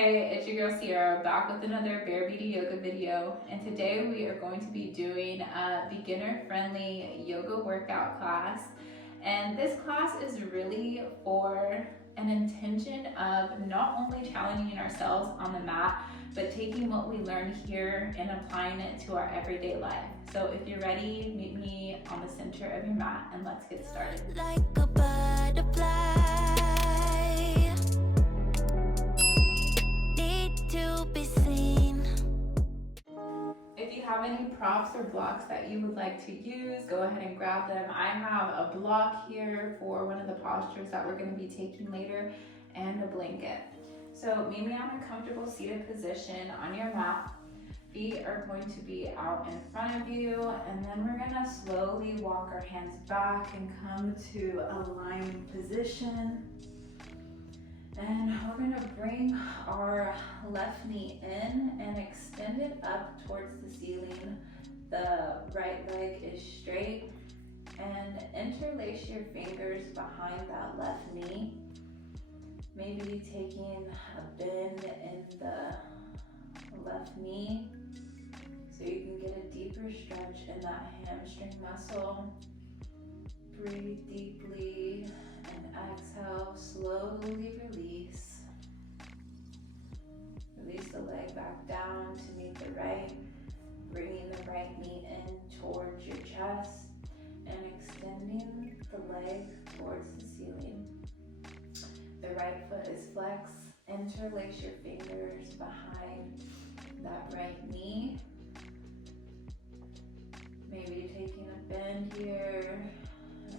Hey, it's your girl Sierra back with another Bare Beauty Yoga video, and today we are going to be doing a beginner-friendly yoga workout class. And this class is really for an intention of not only challenging ourselves on the mat, but taking what we learn here and applying it to our everyday life. So if you're ready, meet me on the center of your mat and let's get started. Like a butterfly, need to be seen. If you have any props or blocks that you would like to use, go ahead and grab them. I have a block here for one of the postures that we're going to be taking later and a blanket. So meet me on a comfortable seated position on your mat. Feet are going to be out in front of you, and then we're going to slowly walk our hands back and come to a lying position. And we're going to bring our left knee in and extend it up towards the ceiling. The right leg is straight, and interlace your fingers behind that left knee. Maybe taking a bend in the left knee so you can get a deeper stretch in that hamstring muscle. Breathe deeply and exhale, slowly release. Release the leg back down to meet the right, bringing the right knee in towards your chest and extending the leg towards the ceiling. The right foot is flexed. Interlace your fingers behind that right knee. Maybe taking a bend here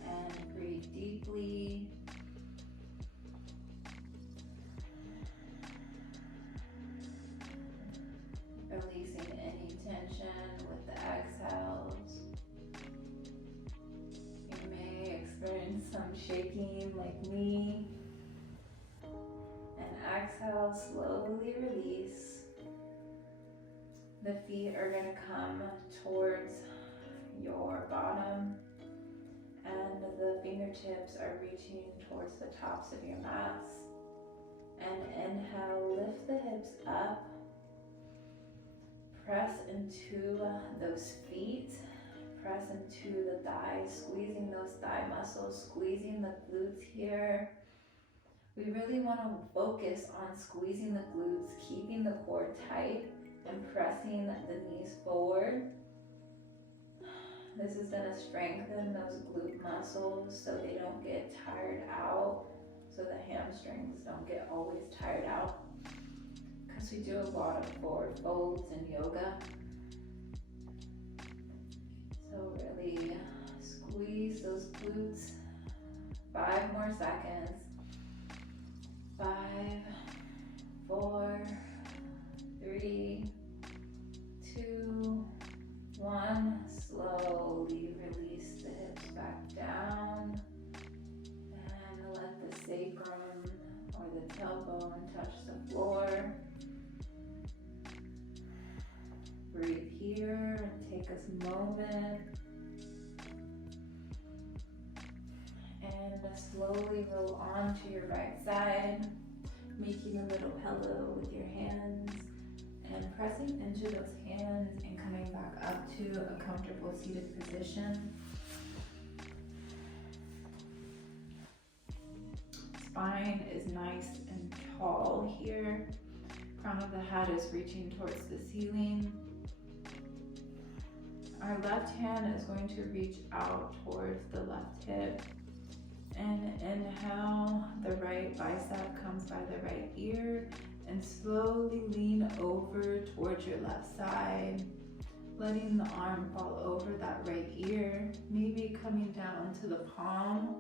and breathe deeply. Releasing any tension with the exhales. You may experience some shaking like me. And exhale, slowly release. The feet are going to come towards your bottom, and the fingertips are reaching towards the tops of your mats. And inhale, lift the hips up. Press into those feet. Press into the thighs, squeezing those thigh muscles, squeezing the glutes here. We really want to focus on squeezing the glutes, keeping the core tight, and pressing the knees forward. This is going to strengthen those glute muscles so they don't get tired out, so the hamstrings don't get always tired out, because we do a lot of forward folds in yoga. So really squeeze those glutes. 5 more seconds. 5, 4, 3, 2, 1. Slowly release the hips back down and let the sacrum or the tailbone touch the floor. Breathe here and take a moment. And slowly roll on to your right side, making a little pillow with your hands and pressing into those hands and coming back up to a comfortable seated position. Spine is nice and tall here. Crown of the head is reaching towards the ceiling. Our left hand is going to reach out towards the left hip. And inhale, the right bicep comes by the right ear, and slowly lean over towards your left side, letting the arm fall over that right ear, maybe coming down to the palm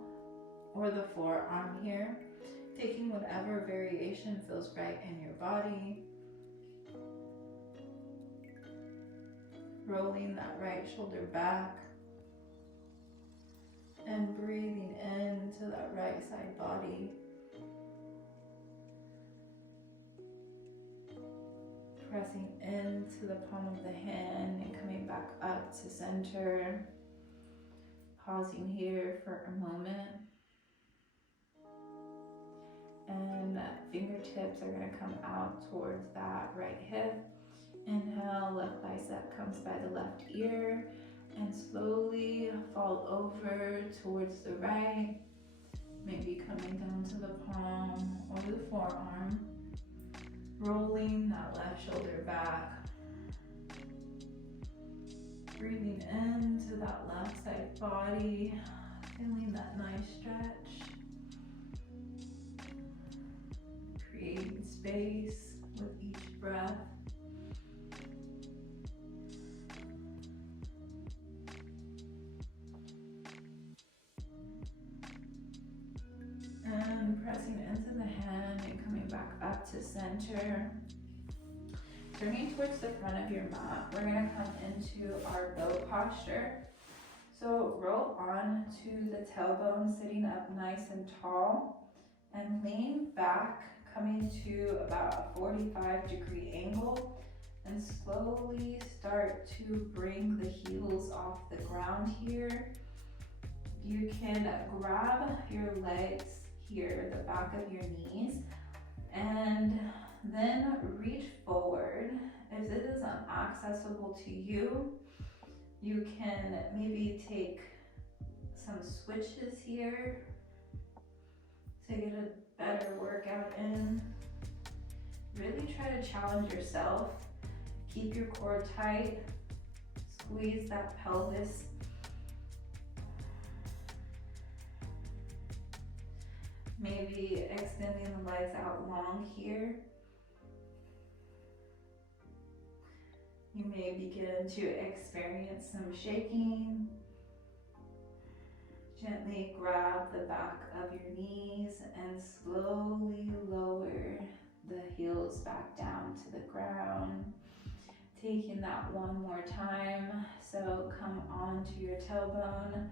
or the forearm here, taking whatever variation feels right in your body. Rolling that right shoulder back and breathing into that right side body. Pressing into the palm of the hand and coming back up to center. Pausing here for a moment. and fingertips are gonna come out towards that right hip. Inhale, left bicep comes by the left ear, and slowly fall over towards the right, maybe coming down to the palm or the forearm, rolling that left shoulder back, breathing into that left side body, feeling that nice stretch, creating space with each breath. And pressing into the hand and coming back up to center. Turning towards the front of your mat, we're gonna come into our bow posture. So roll on to the tailbone, sitting up nice and tall, and lean back, coming to about a 45-degree angle, and slowly start to bring the heels off the ground here. You can grab your legs here, the back of your knees, and then reach forward. If this is inaccessible to you, you can maybe take some switches here to get a better workout in. Really try to challenge yourself. Keep your core tight, squeeze that pelvis. Maybe extending the legs out long here. You may begin to experience some shaking. Gently grab the back of your knees and slowly lower the heels back down to the ground. Taking that one more time. So come onto your tailbone,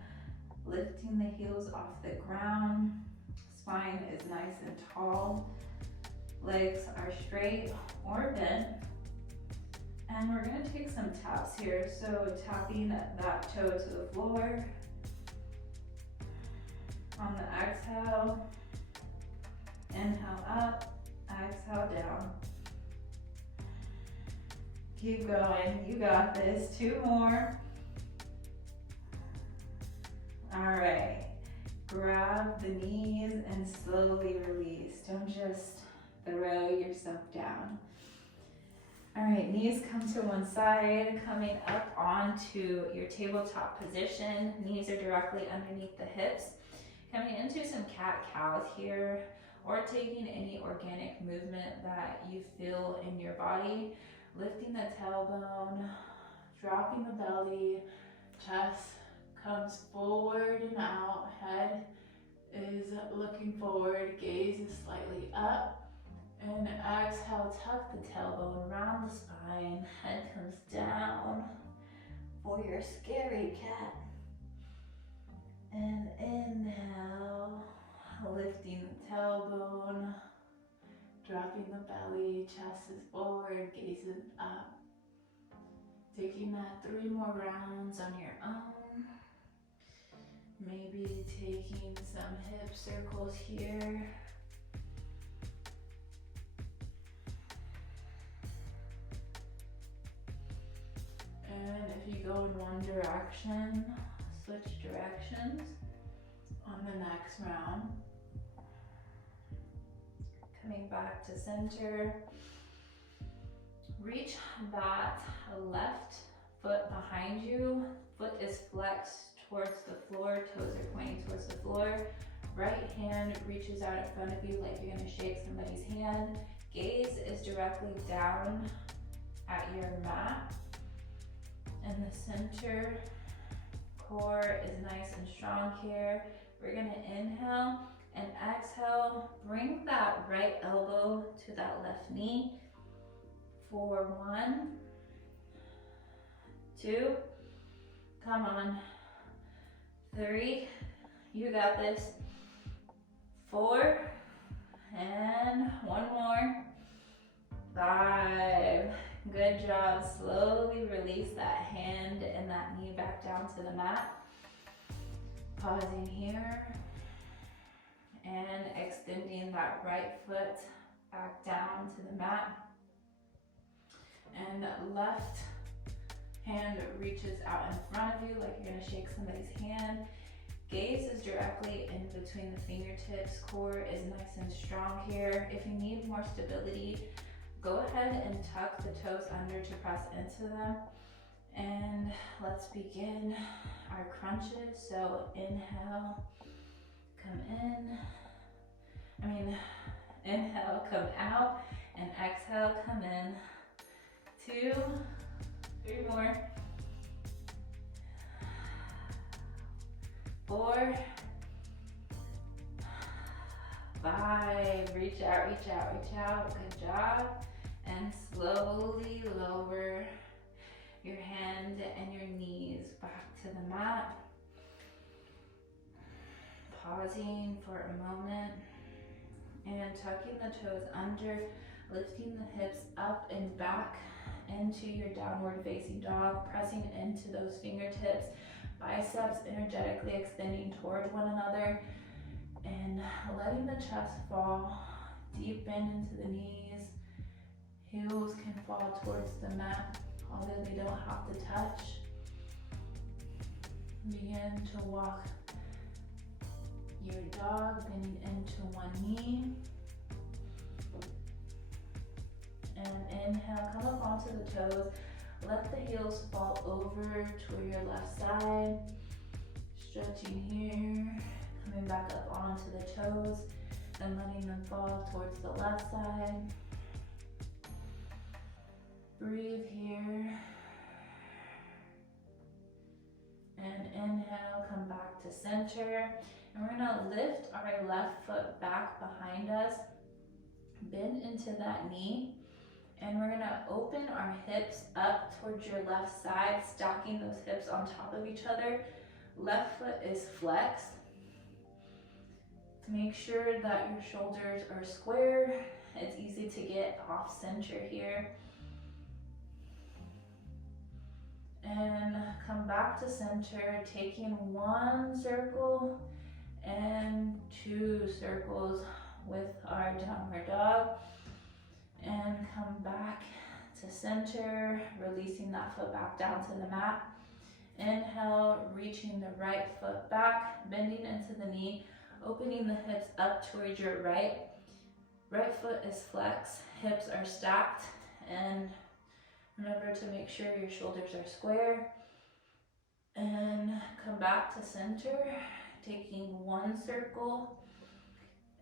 lifting the heels off the ground. Spine is nice and tall. Legs are straight or bent. And we're gonna take some taps here. So tapping that toe to the floor. On the exhale, inhale up, exhale down. Keep going, you got this. 2 more. All right, grab the knees and slowly release. Don't just throw yourself down. All right, knees come to one side, coming up onto your tabletop position. Knees are directly underneath the hips. Coming into some cat-cows here, or taking any organic movement that you feel in your body. Lifting the tailbone, dropping the belly, chest comes forward and out, head is looking forward, gaze is slightly up. And exhale, tuck the tailbone around the spine, head comes down for your scary cat. And inhale, lifting the tailbone, dropping the belly, chest is forward, gaze is up. Taking that 3 more rounds on your own. Maybe taking some hip circles here. And if you go in one direction, switch directions on the next round. Coming back to center. Reach that left foot behind you. Foot is flexed towards the floor, toes are pointing towards the floor. Right hand reaches out in front of you like you're gonna shake somebody's hand. Gaze is directly down at your mat. And the center core is nice and strong here. We're gonna inhale and exhale. Bring that right elbow to that left knee. For 1, 2, come on. 3, you got this. 4, and 1 more. 5, good job. Slowly release that hand and that knee back down to the mat. Pausing here. and extending that right foot back down to the mat. And left hand reaches out in front of you like you're gonna shake somebody's hand. Gaze is directly in between the fingertips. Core is nice and strong here. If you need more stability, go ahead and tuck the toes under to press into them. And let's begin our crunches. So inhale, come in. Inhale, come out, and exhale, come in. 2, 3 more. 4, 5, reach out, reach out, reach out, good job. And slowly lower your hand and your knees back to the mat. Pausing for a moment and tucking the toes under, lifting the hips up and back into your downward facing dog, pressing into those fingertips, biceps energetically extending toward one another, and letting the chest fall, deep bend into the knees. Heels can fall towards the mat, although they don't have to touch. Begin to walk your dog, bending into one knee. And inhale, come up onto the toes. Let the heels fall over to your left side. Stretching here, coming back up onto the toes and letting them fall towards the left side. Breathe here. And inhale, come back to center. And we're gonna lift our left foot back behind us, bend into that knee, and we're gonna open our hips up towards your left side, stacking those hips on top of each other. Left foot is flexed. Make sure that your shoulders are square. It's easy to get off center here. And come back to center, taking 1 circle and 2 circles with our downward dog. And come back to center, releasing that foot back down to the mat. Inhale, reaching the right foot back, bending into the knee, opening the hips up towards your right. Right foot is flexed, hips are stacked, and remember to make sure your shoulders are square. And come back to center, taking 1 circle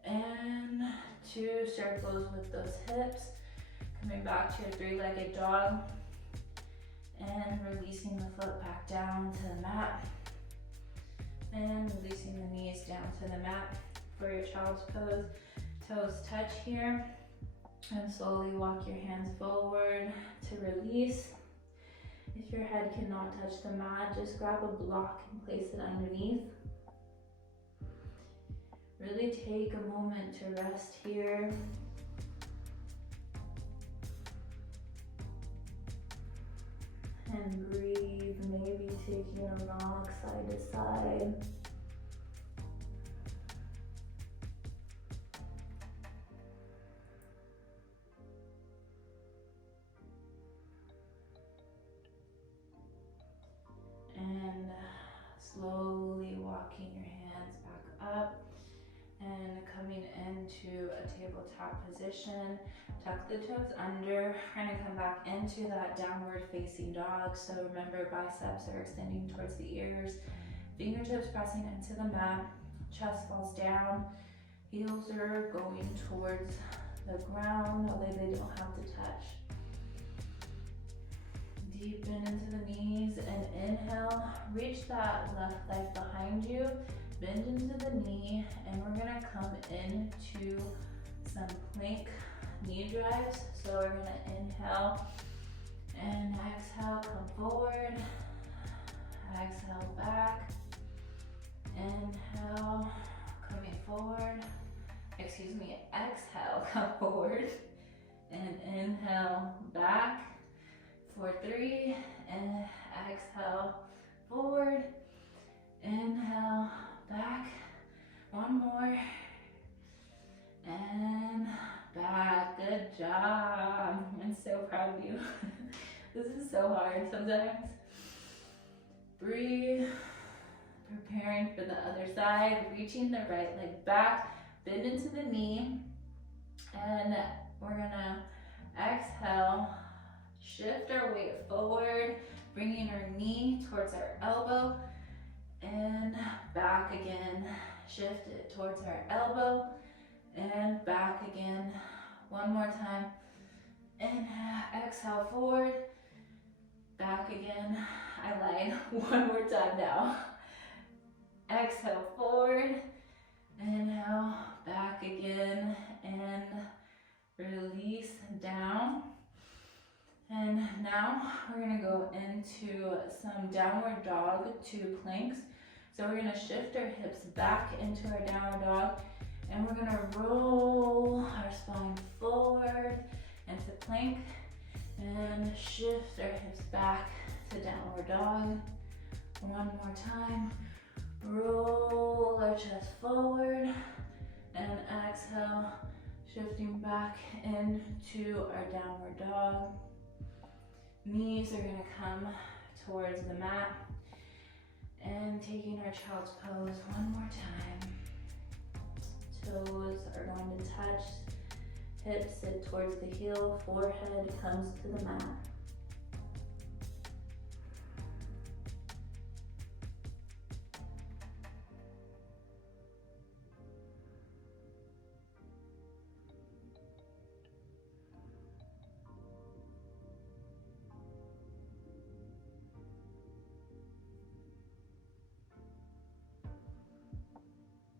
and 2 circles with those hips. Coming back to your 3-legged dog and releasing the foot back down to the mat. And releasing the knees down to the mat for your child's pose. Toes touch here. And slowly walk your hands forward to release. If your head cannot touch the mat, just grab a block and place it underneath. Really take a moment to rest here. And breathe, maybe taking a rock side to side. And slowly walking your hands back up and coming into a tabletop position. Tuck the toes under. We're gonna come back into that downward facing dog. So remember, biceps are extending towards the ears, fingertips pressing into the mat, chest falls down, heels are going towards the ground, although they don't have to touch. Deepen into the knees and inhale, reach that left leg behind you, bend into the knee, and we're gonna come into some plank knee drives. So we're gonna inhale and exhale, come forward, exhale back, inhale, coming forward, exhale, come forward, and inhale back for 3, and exhale forward, inhale back, 1 more, of you. This is so hard sometimes. Breathe. Preparing for the other side, reaching the right leg back, bend into the knee, and we're gonna exhale, shift our weight forward, bringing our knee towards our elbow, and back again. Shift it towards our elbow, and back again. One more time. Inhale, exhale forward, back again. I lied. One more time now. Exhale forward, inhale, back again, and release down. And now we're gonna go into some downward dog to planks. So we're gonna shift our hips back into our downward dog, and we're gonna roll our spine forward into plank, and shift our hips back to downward dog. One more time. Roll our chest forward, and exhale, shifting back into our downward dog. Knees are gonna come towards the mat, and taking our child's pose one more time. Toes are going to touch, hips sit towards the heel, forehead comes to the mat.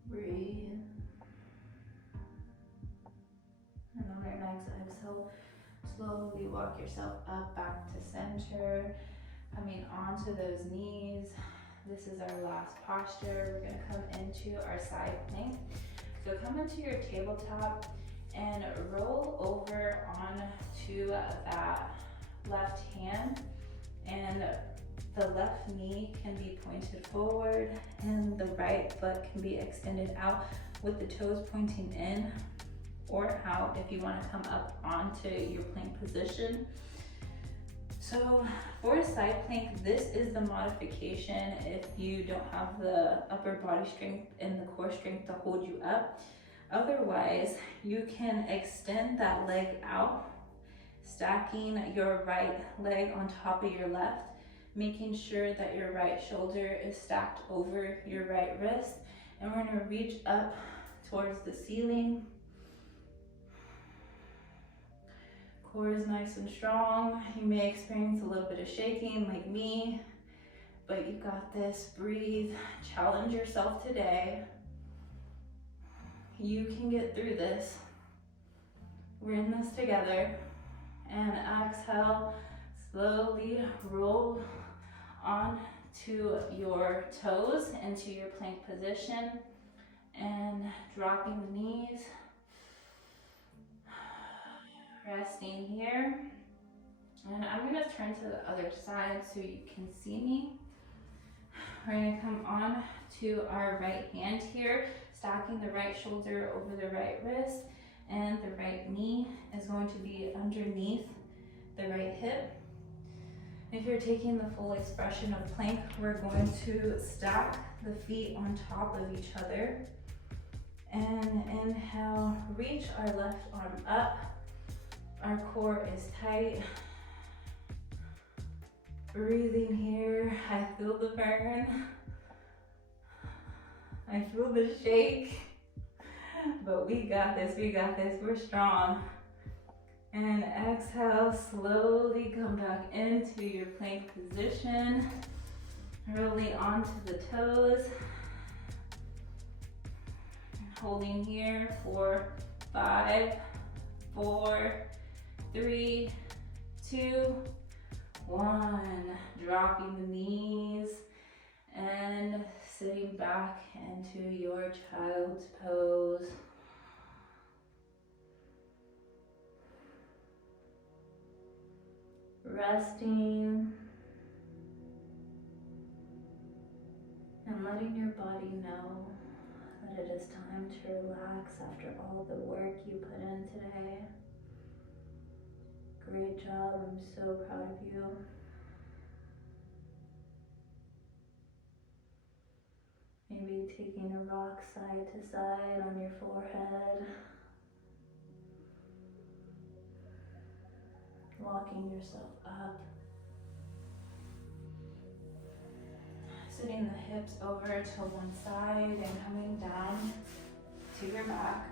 Breathe. And on your next exhale, slowly walk yourself up back to center, coming onto those knees. This is our last posture. We're gonna come into our side plank. So come into your tabletop and roll over onto that left hand, and the left knee can be pointed forward and the right foot can be extended out with the toes pointing in or out if you want to come up onto your plank position. So for a side plank, this is the modification if you don't have the upper body strength and the core strength to hold you up. Otherwise, you can extend that leg out, stacking your right leg on top of your left, making sure that your right shoulder is stacked over your right wrist. And we're gonna reach up towards the ceiling. Core is nice and strong. You may experience a little bit of shaking like me, but you got this. Breathe, challenge yourself today. You can get through this. We're in this together. And exhale, slowly roll onto your toes into your plank position and dropping the knees. Resting here. And I'm gonna turn to the other side so you can see me. We're gonna come on to our right hand here, stacking the right shoulder over the right wrist, and the right knee is going to be underneath the right hip. If you're taking the full expression of plank, we're going to stack the feet on top of each other. And inhale, reach our left arm up. Our core is tight. Breathing here, I feel the burn. I feel the shake. But we got this, we're strong. And exhale, slowly come back into your plank position. Really onto the toes. Holding here for 5, 4, 3, 2, 1. Dropping the knees and sitting back into your child's pose. Resting and letting your body know that it is time to relax after all the work you put in today. Great great job. I'm so proud of you. Maybe taking a rock side to side on your forehead. Walking yourself up. Sitting the hips over to one side and coming down to your back.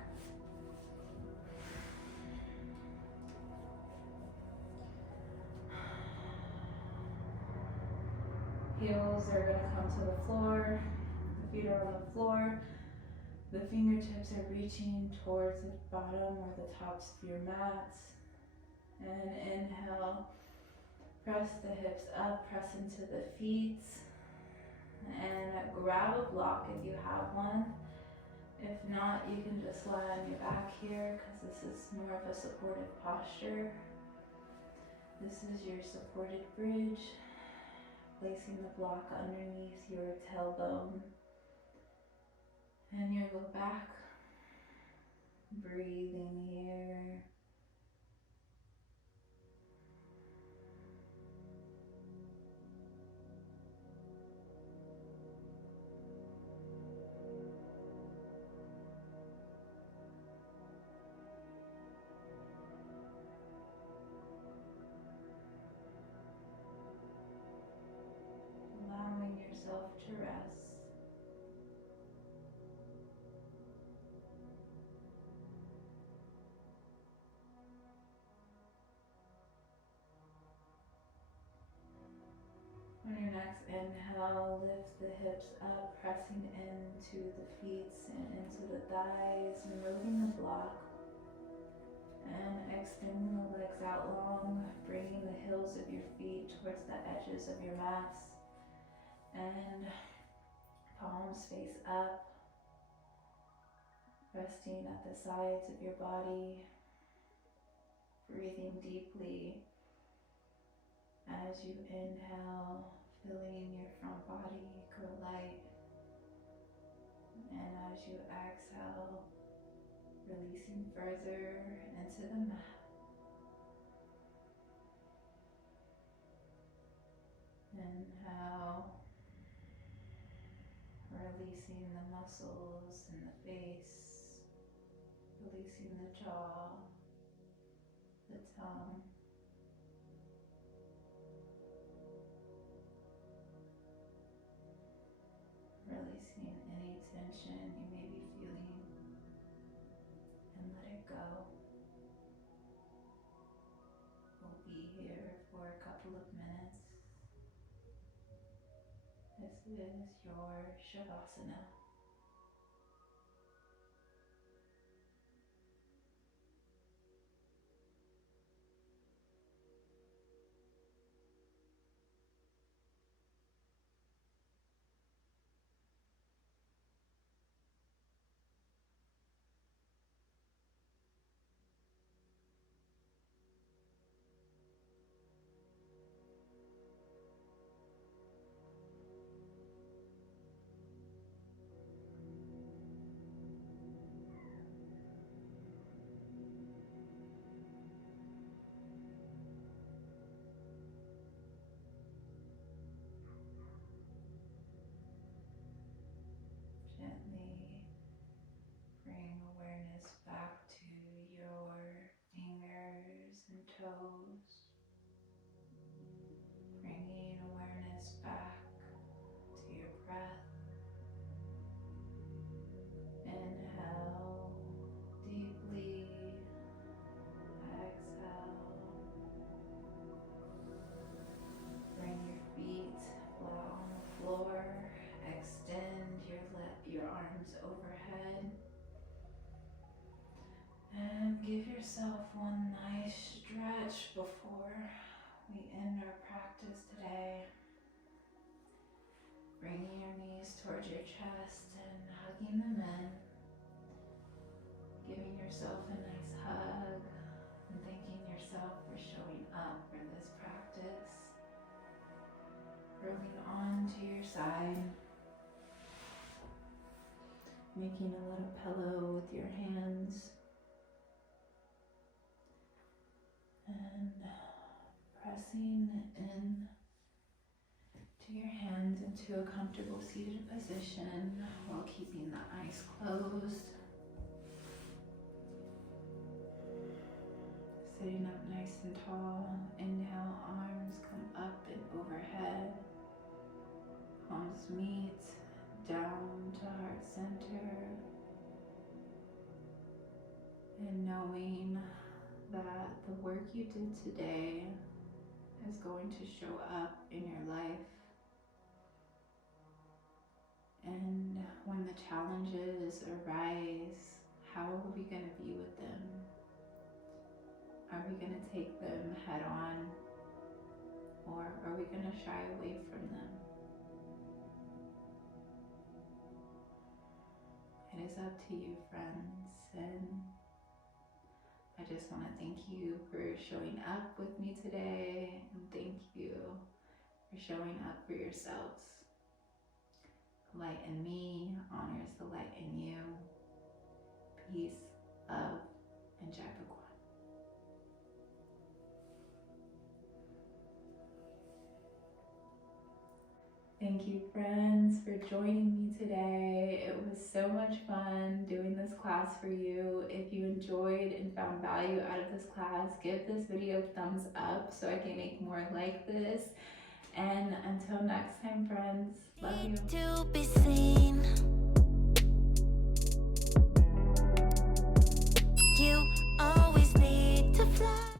Heels are going to come to the floor. The feet are on the floor. The fingertips are reaching towards the bottom or the tops of your mats. And inhale, press the hips up, press into the feet. And grab a block if you have one. If not, you can just lie on your back here because this is more of a supportive posture. This is your supported bridge. Placing the block underneath your tailbone and your low back. Breathing here. Allowing yourself to rest. On your next inhale, lift the hips up, pressing into the feet and into the thighs, removing the block. And extending the legs out long, bringing the heels of your feet towards the edges of your mats. And palms face up, resting at the sides of your body. Breathing deeply as you inhale, filling your front body, go light. And as you exhale, releasing further into the mat. Inhale, releasing the muscles in the face, releasing the jaw, the tongue. Releasing any tension you may be feeling and let it go. We'll be here for a couple of minutes. This is your Shavasana. Gently bring awareness back to your fingers and toes. Bringing awareness back to your breath. Inhale deeply. Exhale. Bring your feet flat on the floor. Extend your arms overhead. And give yourself one nice stretch before we end our practice today. Bringing your knees towards your chest and hugging them in. Giving yourself a nice hug and thanking yourself for showing up for this practice. Rolling onto your side. Making a little pillow with your hands. And pressing in to your hands into a comfortable seated position while keeping the eyes closed. Sitting up nice and tall. Inhale, arms come up and overhead. Palms meet down to heart center. And knowing that the work you did today is going to show up in your life. And when the challenges arise, how are we going to be with them? Are we going to take them head on, or are we going to shy away from them? It is up to you, friends, and I just want to thank you for showing up with me today, and thank you for showing up for yourselves. The light in me honors the light in you. Peace, love, and Jai Bhagwan. Thank you, friends, for joining me today. It was so much fun doing this class for you. If you enjoyed and found value out of this class, give this video a thumbs up so I can make more like this. And until next time, friends, love you. To be seen.